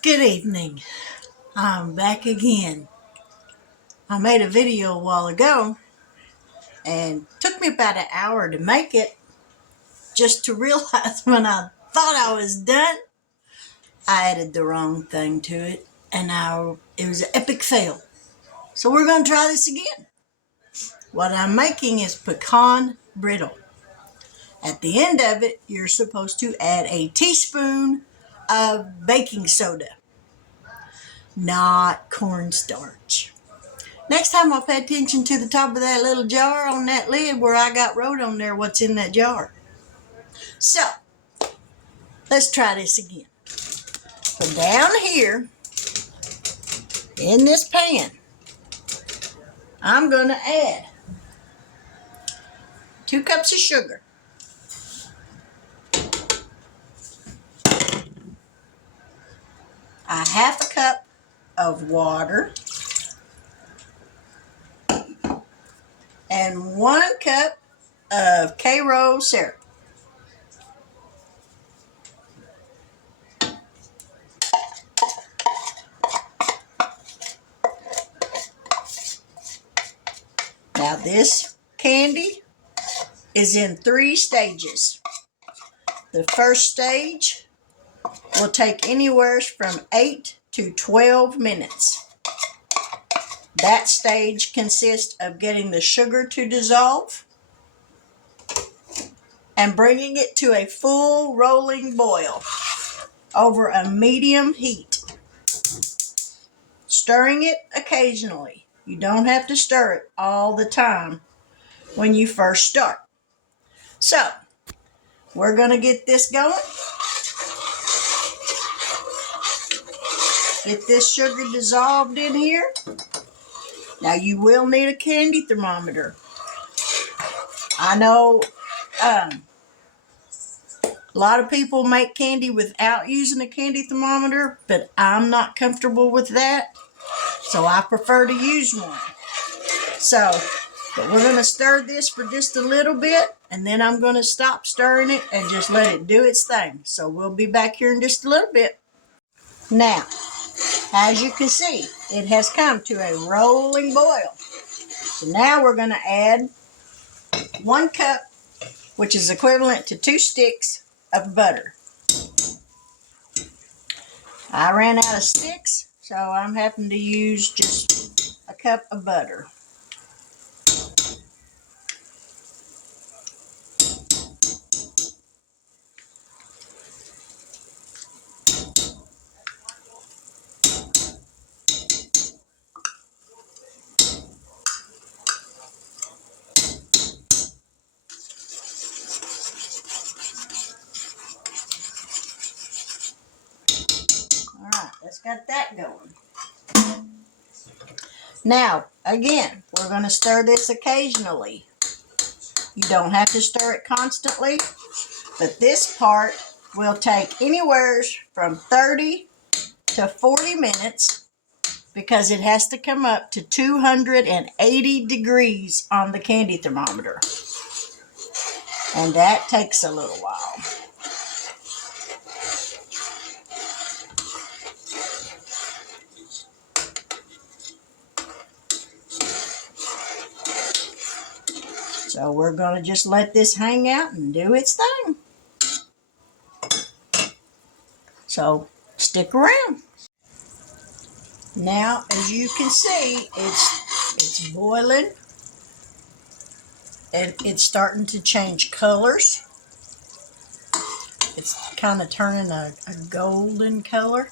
Good evening. I'm back again. I made a video a while ago and it took me about an hour to make it just to realize when I thought I was done, I added the wrong thing to it and it was an epic fail. So we're going to try this again. What I'm making is pecan brittle. At the end of it, you're supposed to add a teaspoon of baking soda, not cornstarch. Next time I'll pay attention to the top of that little jar on that lid where I got wrote on there what's in that jar. So, let's try this again. So down here in this pan, I'm going to add 2 cups of sugar, a half a cup of water, and 1 cup of Karo syrup. Now this candy is in 3 stages. The first stage will take anywhere from 8 to 12 minutes. That stage consists of getting the sugar to dissolve and bringing it to a full rolling boil over a medium heat. Stirring it occasionally. You don't have to stir it all the time when you first start. So, we're going to get this going. Get this sugar dissolved in here. Now you will need a candy thermometer. I know a lot of people make candy without using a candy thermometer, but I'm not comfortable with that, so I prefer to use one. But we're going to stir this for just a little bit, and then I'm going to stop stirring it and just let it do its thing. So we'll be back here in just a little bit. Now, as you can see, it has come to a rolling boil. So now we're going to add 1 cup, which is equivalent to 2 sticks of butter. I ran out of sticks, so I'm having to use just a cup of butter. Alright, let's get that going. Now, again, we're going to stir this occasionally. You don't have to stir it constantly, but this part will take anywhere from 30 to 40 minutes because it has to come up to 280 degrees on the candy thermometer. And that takes a little while. So we're going to just let this hang out and do its thing. So stick around. Now, as you can see, it's boiling and it's starting to change colors. It's kind of turning a golden color.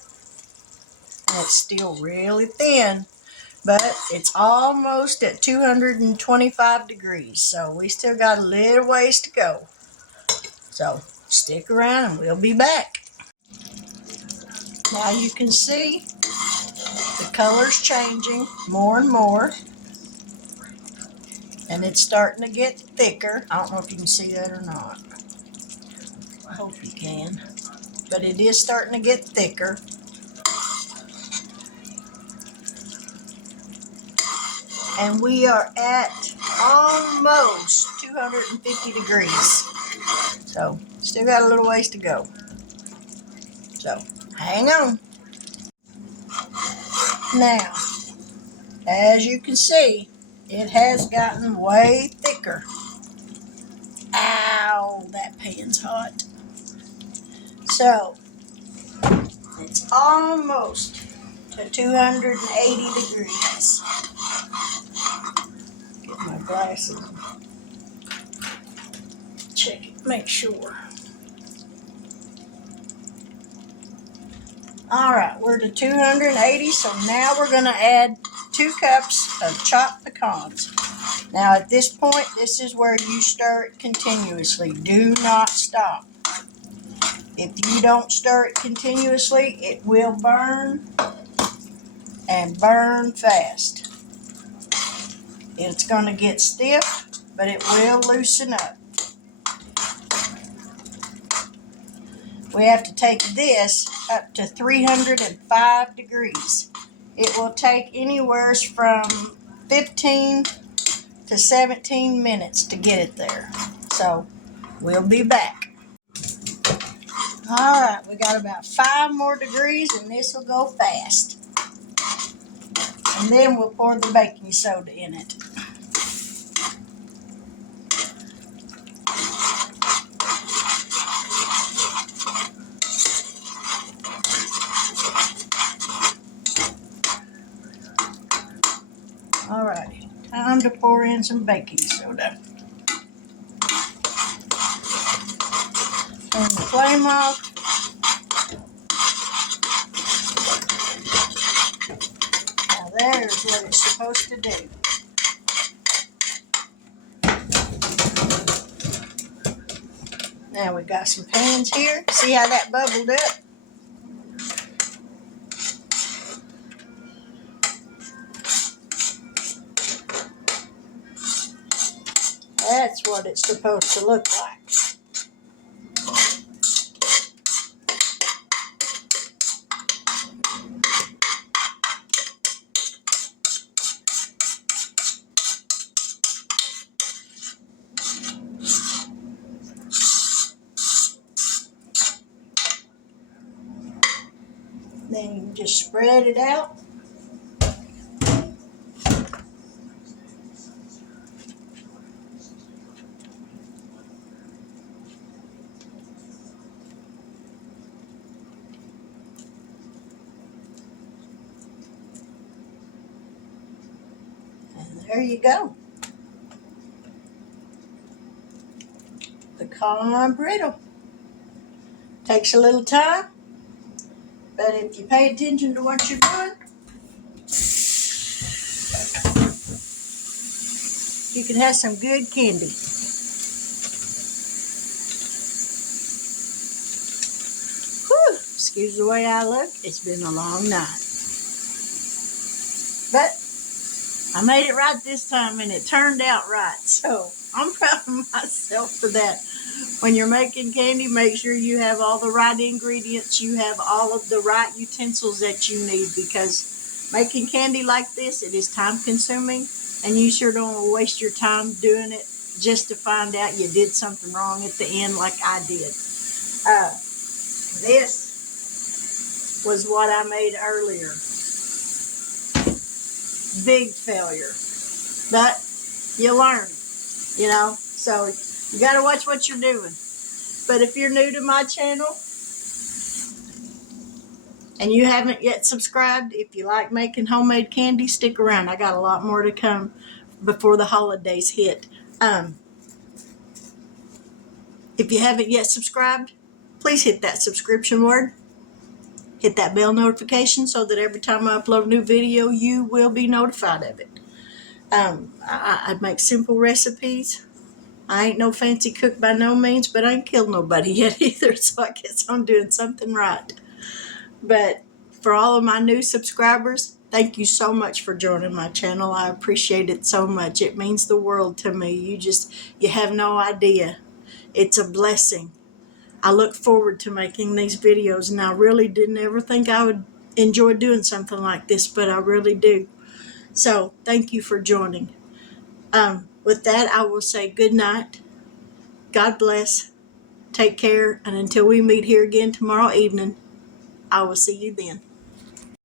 And it's still really thin, but it's almost at 225 degrees. So we still got a little ways to go. So stick around and we'll be back. Now you can see the color's changing more and more. And it's starting to get thicker. I don't know if you can see that or not. I hope you can. But it is starting to get thicker. And we are at almost 250 degrees. So, still got a little ways to go. So, hang on. Now, as you can see, it has gotten way thicker. Ow, that pan's hot. So, it's almost to 280 degrees. Get my glasses. Check it, make sure. Alright, we're to 280, so now we're going to add 2 cups of chopped pecans. Now at this point, this is where you stir it continuously. Do not stop. If you don't stir it continuously, it will burn and burn fast. It's going to get stiff, but it will loosen up. We have to take this up to 305 degrees. It will take anywhere from 15 to 17 minutes to get it there. So, we'll be back. Alright, we got about 5 more degrees and this will go fast. And then we'll pour the baking soda in it. Alright, time to pour in some baking soda. Turn the flame off. Now there's what it's supposed to do. Now we've got some pans here. See how that bubbled up? That's what it's supposed to look like. Then you just spread it out. And there you go. Pecan Brittle. Takes a little time, but if you pay attention to what you're doing, you can have some good candy. Whew, excuse the way I look. It's been a long night. But I made it right this time and it turned out right. So I'm proud of myself for that. When you're making candy, make sure you have all the right ingredients. You have all of the right utensils that you need, because making candy like this, it is time consuming. And you sure don't want to waste your time doing it just to find out you did something wrong at the end like I did. This was what I made earlier. Big failure. But you learn, you know. So you got to watch what you're doing. But if you're new to my channel and you haven't yet subscribed, if you like making homemade candy, stick around. I got a lot more to come before the holidays hit. If you haven't yet subscribed, please hit that subscription word. Hit that bell notification so that every time I upload a new video, you will be notified of it. I make simple recipes. I ain't no fancy cook by no means, but I ain't killed nobody yet either, so I guess I'm doing something right. But for all of my new subscribers, thank you so much for joining my channel. I appreciate it so much. It means the world to me. You have no idea. It's a blessing. I look forward to making these videos, and I really didn't ever think I would enjoy doing something like this, but I really do. So thank you for joining. With that, I will say good night. God bless. Take care. And until we meet here again tomorrow evening, I will see you then.